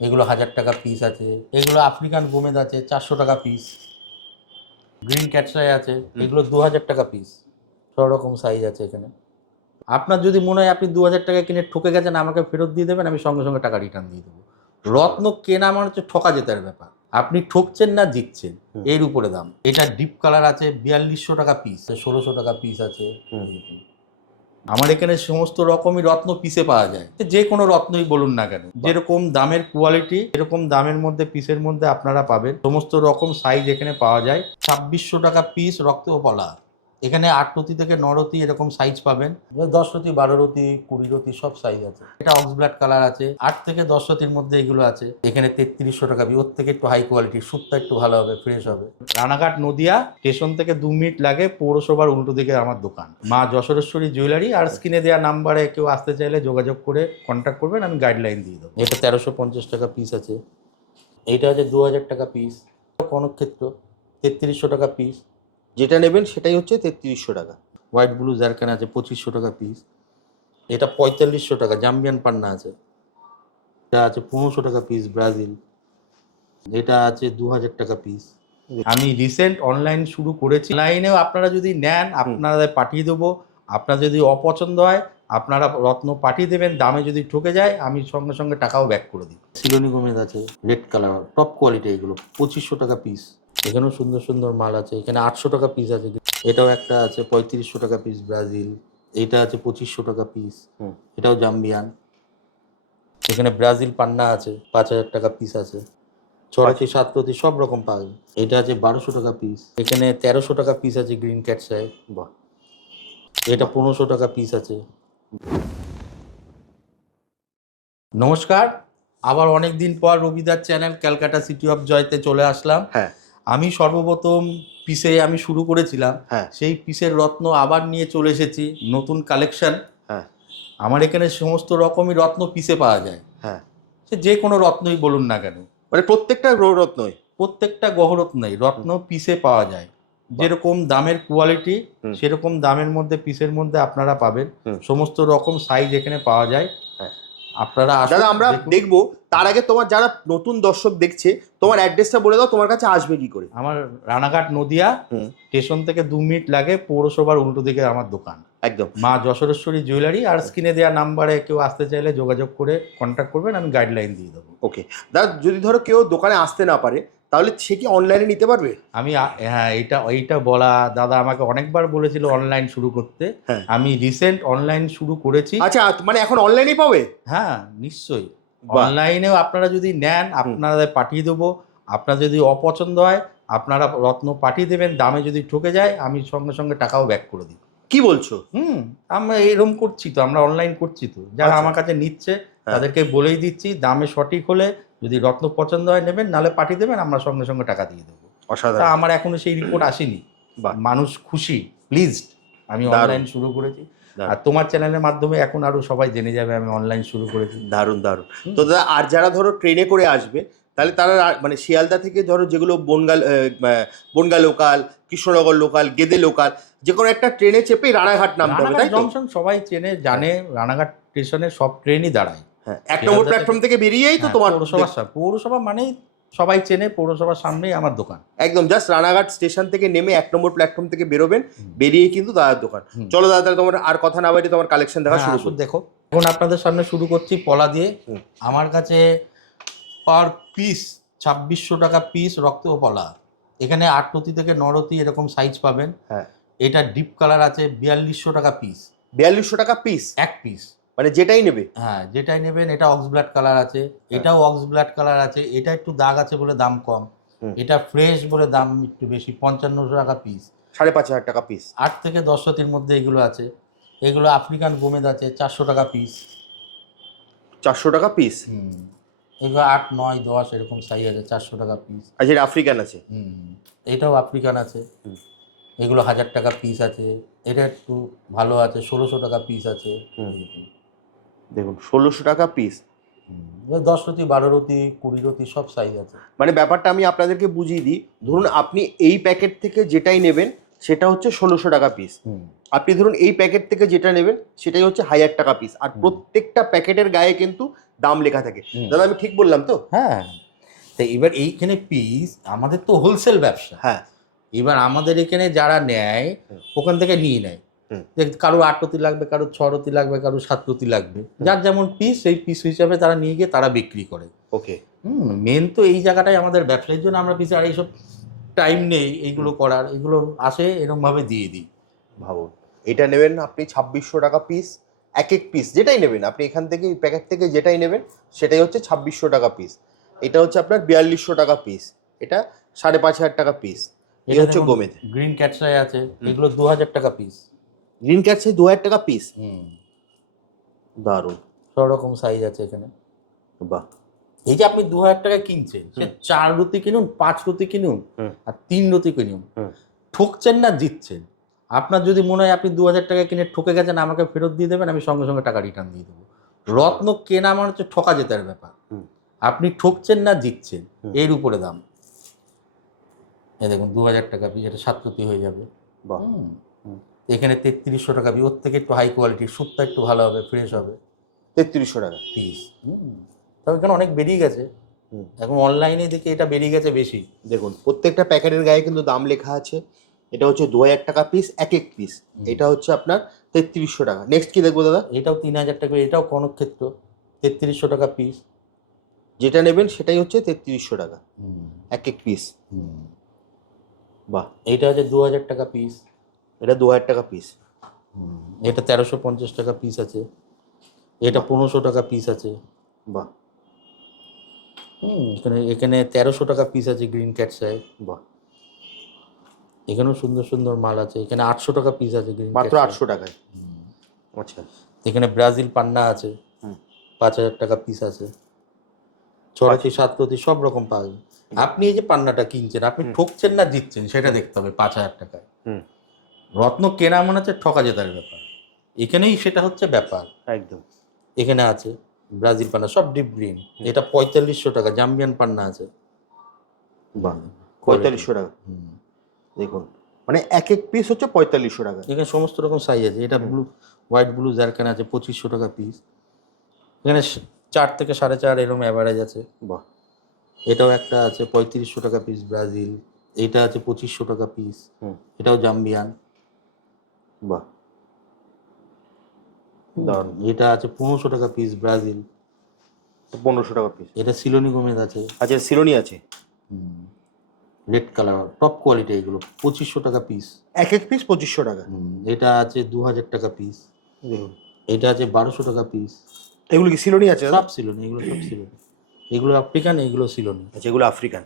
এগুলো 1000 টাকা পিস আছে। এগুলো আফ্রিকান গোমেদ আছে 400 টাকা পিস। গ্রিন ক্যাটসাই আছে, এগুলো 2000 টাকা পিস। সব রকম সাইজ আছে এখানে। আপনার যদি মনে হয় আপনি 2000 টাকা কিনে ঠকে গেছেন, আমাকে ফেরত দিয়ে দেবেন, আমি সঙ্গে সঙ্গে টাকা রিটার্ন দিয়ে দেবো। রত্ন কেনা মানে হচ্ছে ঠকা জেতার ব্যাপার। আপনি ঠকছেন না জিতছেন, এর উপরে দাম। এটা ডিপ কালার আছে 4200 টাকা পিস, 1600 টাকা পিস আছে। আমার এখানে সমস্ত রকমই রত্ন পিসে পাওয়া যায়, যে কোনো রত্নই বলুন না কেন, যেরকম দামের কোয়ালিটি এরকম দামের মধ্যে পিসের মধ্যে আপনারা পাবেন। সমস্ত রকম সাইজ এখানে পাওয়া যায়। 2600 টাকা পিস রক্তপলা। এখানে 8 রতি থেকে 9 রতি এরকম সাইজ পাবেন। 10 রতি, 12 রতি, 20 রতি সব সাইজ আছে। এটা অক্সব্লাড কালার আছে, 8 থেকে 10 রতির মধ্যে এগুলো আছে। এখানে 3300 টাকা পিস, ওর থেকে একটু হাই কোয়ালিটি, সুতটা একটু ভালো হবে, ফ্রেশ হবে। রানাঘাট নদিয়া স্টেশন থেকে 2 মিনিট লাগে, পৌরসভার উল্টো দিকে আমার দোকান, মা যশোরেশ্বরী জুয়েলারি। আর স্ক্রিনে দেওয়া নাম্বারে কেউ আসতে চাইলে যোগাযোগ করে কন্ট্যাক্ট করবেন, আমি গাইডলাইন দিয়ে দেবো। এটা 1350 টাকা পিস আছে। এইটা আছে 2000 টাকা পিস। কনকক্ষেত্র 3300 টাকা পিস। যেটা নেবেন সেটাই হচ্ছে 3300 টাকা। হোয়াইট ব্লু জারকান আছে 2500 টাকা পিস। এটা 4500 টাকা। জাম্বিয়ান পান্না আছে, এটা আছে 1500 টাকা পিস ব্রাজিল। এটা আছে 2000 টাকা পিস। আমি রিসেন্ট অনলাইন শুরু করেছি। অনলাইনেও আপনারা যদি নেন, আপনাদের পাঠিয়ে দেবো। আপনার যদি অপছন্দ হয় আপনারা রত্ন পাঠিয়ে দেবেন, দামে যদি ঠকে যায় আমি সঙ্গে সঙ্গে টাকাও ব্যাক করে দিই। সিলোনি গোমেদ আছে রেড কালার, টপ কোয়ালিটি, এগুলো 2500 টাকা পিস। এখানেও সুন্দর সুন্দর মাল আছে। এখানে 800 টাকা পিস আছে। এটাও একটা আছে 3500 টাকা পিস ব্রাজিল। এইটা আছে 2500 টাকা পিস। এটাও জাম্বিয়ান। এখানে ব্রাজিল পান্না আছে 5000 টাকা পিস আছে। 6 রতি 7 রতি সব রকম পাওয়া যায়। এটা আছে 1200 টাকা পিস। এখানে 1300 টাকা পিস আছে গ্রিন ক্যাটসাই। বাহ, এটা 1500 টাকা পিস আছে। নমস্কার, আবার অনেক দিন পর রবিদার channel Calcutta city of Jayate চলে আসলাম। হ্যাঁ, আমি সর্বপ্রথম পিসে আমি শুরু করেছিলাম, হ্যাঁ, সেই পিসের রত্ন আবার নিয়ে চলে এসেছি, নতুন কালেকশন। হ্যাঁ, আমার এখানে সমস্ত রকমই রত্ন পিসে পাওয়া যায়। হ্যাঁ। সে যে কোনো রত্নই বলুন না কেন, মানে প্রত্যেকটা রত্নই, প্রত্যেকটা গহরত্নই রত্ন পিসে পাওয়া যায়। যেরকম দামের কোয়ালিটি সেরকম দামের মধ্যে পিসের মধ্যে আপনারা পাবেন। সমস্ত রকম সাইজ এখানে পাওয়া যায়। আপনারা দাদা আমরা দেখবো। তার আগে তোমার যারা নতুন দর্শক দেখছে, তোমার অ্যাড্রেসটা বলে দাও, তোমার কাছে আসবে কি করে? আমার রানাঘাট নদিয়া স্টেশন থেকে 2 মিনিট লাগে, পৌরসভার উল্টো দিকে আমার দোকান, একদম মা যশোরেশ্বরী জুয়েলারি। আর স্ক্রিনে দেওয়া নাম্বারে কেউ আসতে চাইলে যোগাযোগ করে কন্ট্যাক্ট করবেন, আমি গাইডলাইন দিয়ে দেবো। ওকে দাদা, যদি ধরো কেউ দোকানে আসতে না পারে তাহলে সে কি অনলাইনে নিতে পারবে? হ্যাঁ, এইটা বলা দাদা আমাকে অনেকবার বলেছিল অনলাইন শুরু করতে। হ্যাঁ। আমি রিসেন্ট অনলাইন শুরু করেছি। আচ্ছা, মানে এখন অনলাইনেই পাবে? হ্যাঁ নিশ্চয়ই। অনলাইনেও আপনারা যদি নেন আপনাদের পাঠিয়ে দেবো। আপনার যদি অপছন্দ হয় আপনারা রত্ন পাঠিয়ে দেবেন, দামে যদি ঠকে যায় আমি সঙ্গে সঙ্গে টাকাও ব্যাক করে দিই। কি বলছো? আমরা এরকম করছি তো, আমরা অনলাইন করছি তো। যারা আমার কাছে নিচ্ছে তাদেরকে বলেই দিচ্ছি, দামে সঠিক হলে যদি রত্ন পছন্দ হয় নেবেন, নালে পাঠিয়ে দেবেন, আমরা সঙ্গে সঙ্গে টাকা দিয়ে দেবো। অসাধারণ। আমার এখনো সেই রিপোর্ট আসেনি। মানুষ খুশি, প্লিজড আমি অনলাইন শুরু করেছি। আর তোমার চ্যানেলের মাধ্যমে এখন আরো সবাই জেনে যাবে আমি অনলাইন শুরু করেছি। দারুণ দারুণ। তো দাদা, আর যারা ধরো ট্রেনে করে আসবে তাহলে তারা মানে শিয়ালদা থেকে ধরো যেগুলো Bangaon local, Krishnanagar local, Gede local, যে কোনো একটা ট্রেনে চেপে রানাঘাট নামতে হবে, তাই তো? জংশন সবাই চেনে জানে, রানাঘাট স্টেশনে সব ট্রেনই দাঁড়ায়। হ্যাঁ, 1 নম্বর প্ল্যাটফর্ম থেকে বেরিয়েই তো তোমার পৌরসভা মানেই সবাই চেনে, পৌরসভার সামনেই আমার দোকান। একদম জাস্ট রানাঘাট স্টেশন থেকে নেমে 1 নম্বর প্ল্যাটফর্ম থেকে বেরোবেন, বেরিয়ে কিন্তু দাদার দোকান। চলো দাদা, তাহলে তোমার আর কথা না বাইরে তোমার কালেকশন দেখা শুরু করো। দেখো, এখন আপনাদের সামনে শুরু করছি পলা দিয়ে। আমার কাছে পার পিস 2600 টাকা পিস রক্ত পলা। এখানে 8 রতি থেকে 9 রতি এরকম সাইজ পাবেন। হ্যাঁ, এটা ডিপ কালার আছে 4200 টাকা পিস। 4200 টাকা পিস? এক পিস, মানে যেটাই নেবে? হ্যাঁ যেটাই নেবেন। এটা অক্সব্লাড কালার আছে, এটাও অক্সব্লাড কালার আছে। এটা একটু দাগ আছে বলে দাম কম, এটা ফ্রেশ বলে দাম একটু বেশি, 5500 টাকা পিস। 5500 টাকা পিস। 8 থেকে 10 রতির মধ্যে এগুলো আছে। এগুলো আফ্রিকান গোমেদ আছে 400 টাকা পিস। 400 টাকা পিস? এগুলো 8, 9, 10 এরকম সাইজ আছে, 400 টাকা পিস। আচ্ছা, এটা আফ্রিকান আছে? এটাও আফ্রিকান আছে। এগুলো 1000 টাকা পিস আছে। এটা একটু ভালো আছে, 1600 টাকা পিস আছে। দেখুন 1600 টাকা পিস। 10 রতি, 12 রতি, 20 রতি সব সাইজ আছে। মানে ব্যাপারটা আমি আপনাদেরকে বুঝিয়ে দিই। ধরুন আপনি এই প্যাকেট থেকে যেটাই নেবেন সেটা হচ্ছে 1600 টাকা পিস। আপনি ধরুন এই প্যাকেট থেকে যেটা নেবেন সেটাই হচ্ছে 1000 টাকা পিস। আর প্রত্যেকটা প্যাকেটের গায়ে কিন্তু দাম লেখা থাকে। হুম। দাদা আমি ঠিক বললাম তো? হ্যাঁ, তো এবার এইখানে পিস আমাদের তো হোলসেল ব্যবসা। হ্যাঁ। এবার আমাদের এখানে যারা নেয় হুম। ওখান থেকে নিয়ে নেয়। হুম। যে কারো 8 রতি লাগবে, কারো 6 রতি লাগবে, কারো 7 রতি লাগবে, যার যেমন পিস সেই পিস হিসাবে তারা নিয়ে গিয়ে তারা বিক্রি করে। ওকে। মেন তো এই জায়গাটাই আমাদের ব্যবসায়ীর জন্য আমরা পিস, আর এইসব টাইম নেই এইগুলো করার, এগুলো আসে এরকমভাবে দিয়ে দিই। ভাবুন, এটা নেবেন আপনি 2600 টাকা পিস, এক এক পিস যেটাই নেবেন আপনি এখান থেকে প্যাকেট থেকে যেটাই নেবেন সেটাই হচ্ছে 2600 টাকা পিস। এটা হচ্ছে আপনার 4200 টাকা পিস, এটা 5500 টাকা পিস। এই হচ্ছে গোমেদ। গ্রিন ক্যাটসাই আছে, এগুলো 2000 টাকা পিস। গ্রিন ক্যাটসে 2000 টাকা পিস। হুম, দারুণ। সব রকম সাইজ আছে এখানে। বাহ। এই যে আপনি 2000 টাকা কিনছেন, সে 4 রতি কিনুন, 5 রতি কিনুন, হুম। আর 3 রতি কিনুন, হুম। ঠকছেন না জিতছেন। আপনার যদি মনে হয় আপনি 2000 টাকা কিনে ঠকে গেছেন, আমাকে ফেরত দিয়ে দেবেন, আমি সঙ্গে সঙ্গে টাকা রিটার্ন দিয়ে দেবো। রত্ন কেনা মানে হচ্ছে ঠকা জেতার ব্যাপার। হুম। আপনি ঠকছেন না জিতছেন, হুম। এর উপরে দাম। এই দেখুন 2000 টাকা পিস, এটা 7 রতি হয়ে যাবে। বাহ। হুম। এখানে 3300 টাকা পিস, ওর থেকে একটু হাই কোয়ালিটির, সুতটা একটু ভালো হবে, ফ্রেশ হবে 3300 টাকা পিস। তবে এখানে অনেক বেরিয়ে গেছে, এখন অনলাইনে দেখে এটা বেরিয়ে গেছে বেশি। দেখুন প্রত্যেকটা প্যাকেটের গায়ে কিন্তু দাম লেখা আছে। এটা হচ্ছে 2000 টাকা পিস, এক এক পিস। এটা হচ্ছে আপনার 3300 টাকা। নেক্সট কি দেখবো দাদা? এটাও 3000 টাকা, এটাও কনকক্ষেত্র, 3300 টাকা পিস। যেটা নেবেন সেটাই হচ্ছে 3300 টাকা এক এক পিস। বাহ। এইটা হচ্ছে 2000 টাকা পিস। এটা 2000 টাকা পিস। এটা 1350 টাকা পিস আছে, এটা 1500 টাকা পিস আছে। বাহ। এখানে এখানে 1300 টাকা পিস আছে গ্রিন ক্যাটসাই। বাহ। এখানেও সুন্দর সুন্দর মাল আছে, এখানে 800 টাকা পিস আছে গ্রিন মাত্র ক্যাটসাই। 800 টাকায়। আচ্ছা। এখানে ব্রাজিল পান্না আছে, 5000 টাকা পিস আছে। 6 রতি 7 রতি সব রকম পাবেন। আপনি এই যে পান্নাটা কিনছেন, আপনি ঠকছেন না জিতছেন সেটা দেখতে হবে 5000 টাকায়। রত্ন কেনা মনে হচ্ছে ঠকা জেতার ব্যাপার, এখানেই সেটা হচ্ছে ব্যাপার। একদম। এখানে আছে ব্রাজিল পান্না, সব ডিপ গ্রিন, এটা 4500 টাকা। জাম্বিয়ান পান্না আছে। বাহ। 4500 টাকা। দেখুন মানে এক এক পিস হচ্ছে 4500 টাকা। এখানে সমস্ত রকম সাইজ আছে। এটা ব্লু, হোয়াইট ব্লু জারকান আছে 2500 টাকা পিস। এখানে 4 থেকে 4.5 এরকম অ্যাভারেজ আছে। বাহ। এটাও একটা আছে 3500 টাকা পিস ব্রাজিল। এইটা আছে 2500 টাকা পিস। এটাও জাম্বিয়ান। বাহ। দারুণ। এটা আছে 1500 টাকা পিস ব্রাজিল। 1500 টাকা পিস। এটা সিলোনি গোমেদ আছে। আচ্ছা সিলোনি আছে। রেড কালার টপ কোয়ালিটি, এগুলো 2500 টাকা পিস। এক এক পিস 2500 টাকা। এটা আছে 2000 টাকা পিস। দেখুন এটা আছে 1200 টাকা পিস। এগুলো কি সিলোনি আছে? সব সিলোনি, এগুলো সব সিলোনি। এগুলো আফ্রিকান, এগুলো সিলোনি। আচ্ছা এগুলো আফ্রিকান।